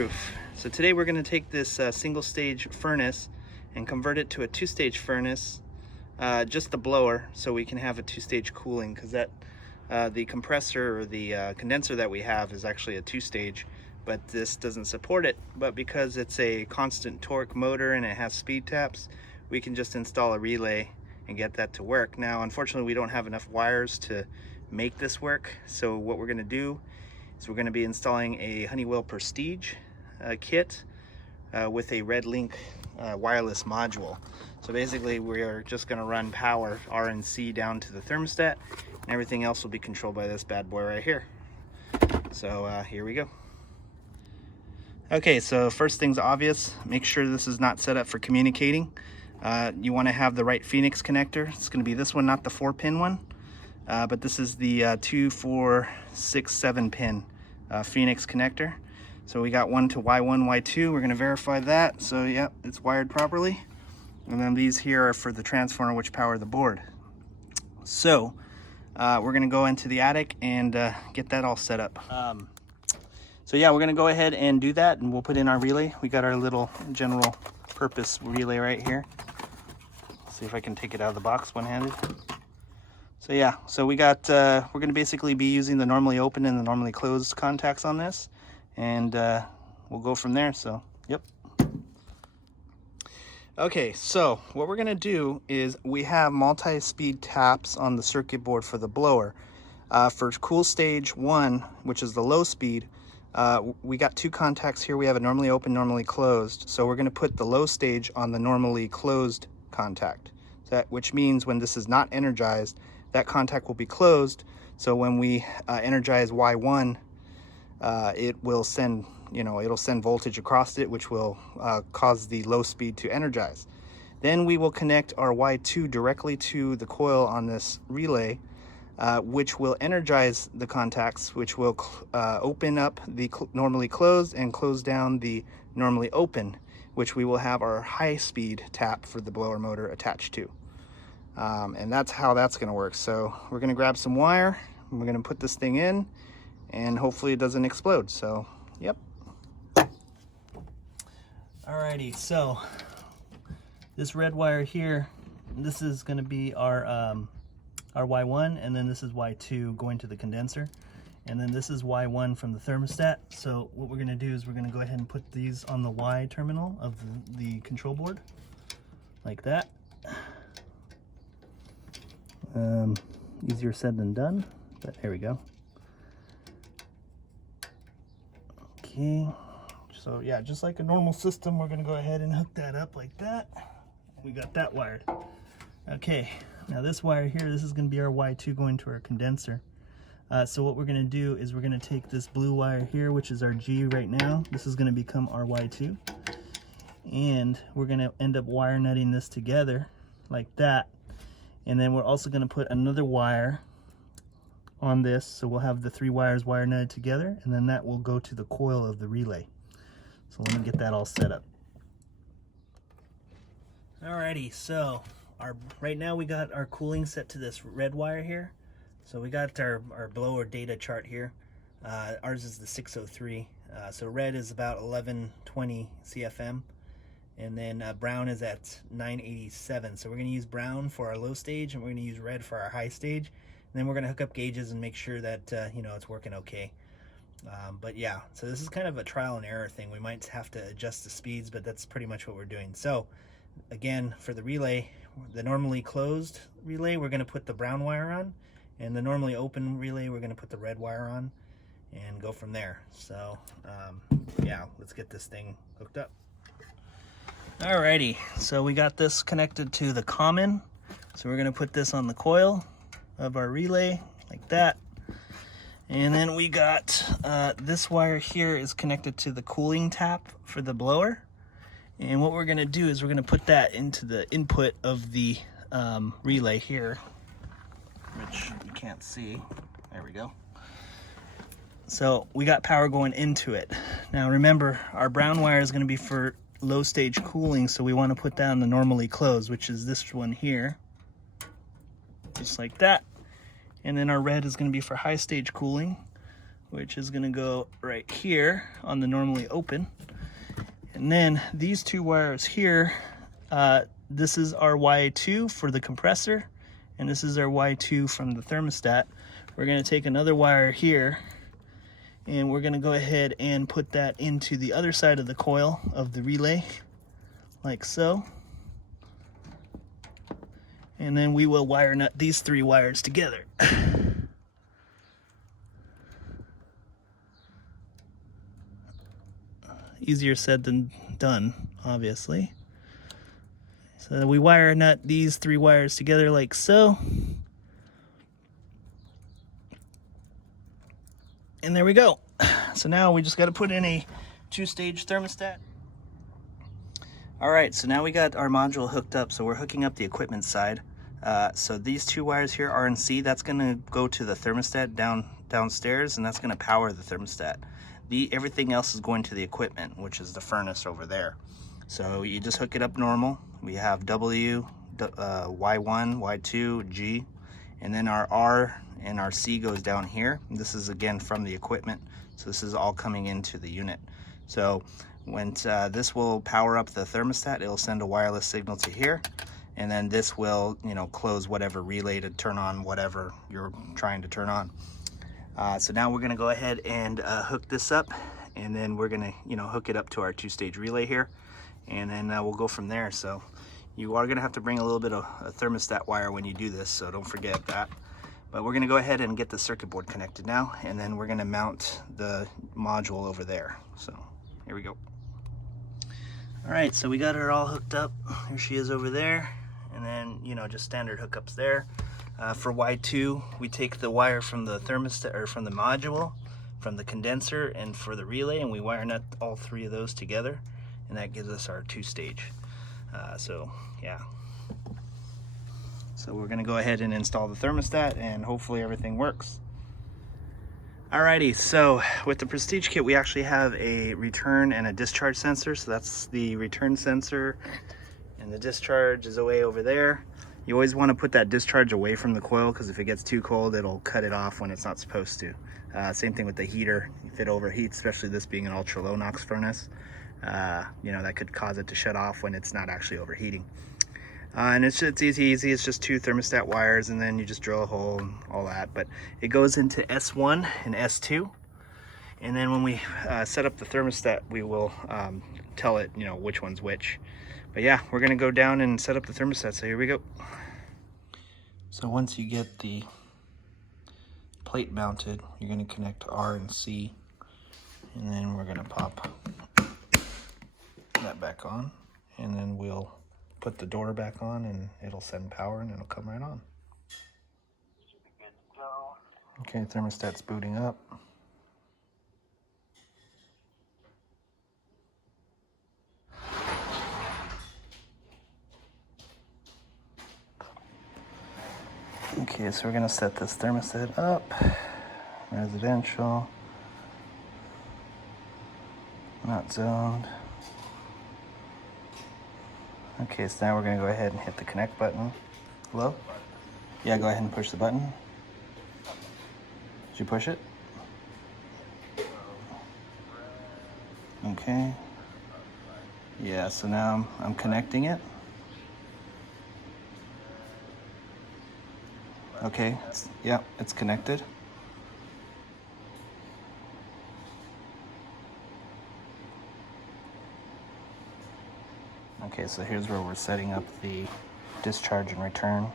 roof. So today we're going to take this single stage furnace and convert it to a two-stage furnace, just the blower, so we can have a two-stage cooling, because that the compressor or the condenser that we have is actually a two-stage, but this doesn't support it. But because it's a constant torque motor and it has speed taps, we can just install a relay and get that to work. Now unfortunately we don't have enough wires to make this work, so what we're going to do is we're going to be installing a Honeywell Prestige kit with a REDLINK wireless module. So basically we are just going to run power RNC down to the thermostat, and everything else will be controlled by this bad boy right here. So here we go. Okay, so first thing's obvious, make sure this is not set up for communicating. You want to have the right Phoenix connector. It's going to be this one, not the 4-pin one, but this is the 2, 4, 6, 7 pin Phoenix connector. So we got one to Y1, Y2. We're going to verify that. So yep, it's wired properly. And then these here are for the transformer which power the board. So we're going to go into the attic and get that all set up. So yeah, we're going to go ahead and do that, and we'll put in our relay. We got our little general purpose relay right here. Let's see if I can take it out of the box one-handed. So yeah, so we got, we're going to basically be using the normally open and the normally closed contacts on this, and we'll go from there. So yep. Okay, so what we're going to do is we have multi-speed taps on the circuit board for the blower. For cool stage 1, which is the low speed, we got two contacts here. We have a normally open, normally closed. So we're going to put the low stage on the normally closed contact. Which means when this is not energized, that contact will be closed. So when we energize Y1, it will send, it'll send voltage across it, which will cause the low speed to energize. Then we will connect our Y2 directly to the coil on this relay, which will energize the contacts, which will open up the normally closed and close down the normally open, which we will have our high speed tap for the blower motor attached to. And that's how that's going to work. So we're going to grab some wire, and we're going to put this thing in, and hopefully it doesn't explode. So yep. Alrighty, so this red wire here, this is going to be our Y1, and then this is Y2 going to the condenser, and then this is Y1 from the thermostat. So what we're going to do is we're going to go ahead and put these on the Y terminal of the control board, like that. Easier said than done, but there we go. Okay, so yeah, just like a normal system, we're going to go ahead and hook that up like that. We got that wired. Okay, now this wire here, this is going to be our Y2 going to our condenser. So what we're going to do is we're going to take this blue wire here, which is our G right now. This is going to become our Y2. And we're going to end up wire nutting this together like that. And then we're also going to put another wire on this. So we'll have the 3 wires wire nutted together, and then that will go to the coil of the relay. So let me get that all set up. Alrighty, so right now we got our cooling set to this red wire here. So we got our blower data chart here. Ours is the 603. So red is about 1120 CFM, and then brown is at 987. So we're going to use brown for our low stage, and we're going to use red for our high stage. And then we're going to hook up gauges and make sure that it's working okay. But yeah, so this is kind of a trial and error thing. We might have to adjust the speeds, but that's pretty much what we're doing. So again, for the relay, the normally closed relay, we're going to put the brown wire on, and the normally open relay, we're going to put the red wire on and go from there. So yeah, let's get this thing hooked up. Alrighty, so we got this connected to the common. So we're going to put this on the coil of our relay like that. And then we got this wire here is connected to the cooling tap for the blower. And what we're going to do is we're going to put that into the input of the relay here, which you can't see. There we go. So we got power going into it. Now remember, our brown wire is going to be for low stage cooling, so we want to put that on the normally closed, which is this one here, just like that. And then our red is going to be for high stage cooling, which is going to go right here on the normally open. And then these two wires here, this is our Y2 for the compressor, and this is our Y2 from the thermostat. We're going to take another wire here, and we're going to go ahead and put that into the other side of the coil of the relay, like so. And then we will wire nut these three wires together. Easier said than done, obviously. So we wire nut these three wires together like so. And there we go. So now we just got to put in a 2-stage thermostat. All right, so now we got our module hooked up. So we're hooking up the equipment side. So these two wires here, R and C, that's going to go to the thermostat downstairs, and that's going to power the thermostat. Everything else is going to the equipment, which is the furnace over there. So you just hook it up normal. We have W, Y1, Y2, G, and then our R and our C goes down here. This is again from the equipment. So this is all coming into the unit. So when this will power up the thermostat, it'll send a wireless signal to here. And then this will, close whatever relay to turn on whatever you're trying to turn on. So now we're going to go ahead and hook this up, and then we're going to, hook it up to our 2-stage relay here, and then we'll go from there. So you are going to have to bring a little bit of a thermostat wire when you do this, so don't forget that. But we're going to go ahead and get the circuit board connected now, and then we're going to mount the module over there. So here we go. All right, so we got her all hooked up. Here she is over there, and then, just standard hookups there. For Y2, we take the wire from the thermostat, or from the module, from the condenser, and for the relay, and we wire nut all three of those together, and that gives us our 2-stage. So yeah. So we're going to go ahead and install the thermostat, and hopefully everything works. Alrighty, so with the Prestige kit, we actually have a return and a discharge sensor. So that's the return sensor, and the discharge is away over there. You always want to put that discharge away from the coil, because if it gets too cold, it'll cut it off when it's not supposed to. Same thing with the heater. If it overheats, especially this being an ultra low NOx furnace, that could cause it to shut off when it's not actually overheating. And it's easy. It's just 2 thermostat wires, and then you just drill a hole and all that. But it goes into S1 and S2. And then when we set up the thermostat, we will tell it, which one's which. But yeah, we're going to go down and set up the thermostat, so here we go. So once you get the plate mounted, you're going to connect R and C, and then we're going to pop that back on, and then we'll put the door back on, and it'll send power, and it'll come right on. Okay, thermostat's booting up. Okay, so we're going to set this thermostat up. Residential. Not zoned. Okay, so now we're going to go ahead and hit the connect button. Hello? Yeah, go ahead and push the button. Did you push it? Okay. Yeah, so now I'm connecting it. Okay, it's connected. Okay, so here's where we're setting up the discharge and return.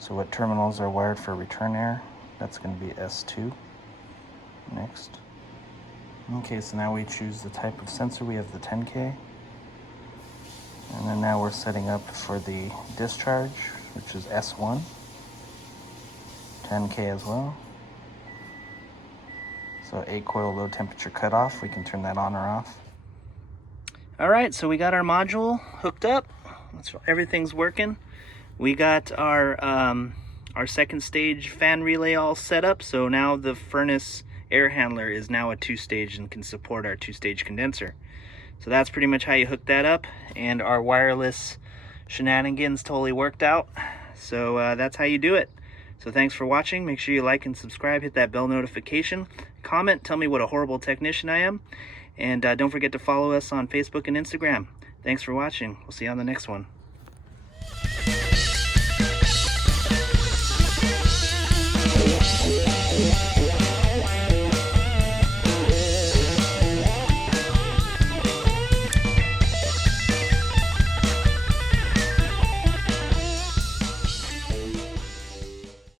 So what terminals are wired for return air? That's going to be S2. Next. Okay, so now we choose the type of sensor. We have the 10K. And then now we're setting up for the discharge, which is S1. 10K as well. So 8 coil low temperature cutoff. We can turn that on or off. All right, so we got our module hooked up. Everything's working. We got our 2nd stage fan relay all set up. So now the furnace air handler is now a 2-stage and can support our 2-stage condenser. So that's pretty much how you hook that up. And our wireless shenanigans totally worked out. So that's how you do it. So thanks for watching. Make sure you like and subscribe, hit that bell notification, comment, tell me what a horrible technician I am, and don't forget to follow us on Facebook and Instagram. Thanks for watching. We'll see you on the next one.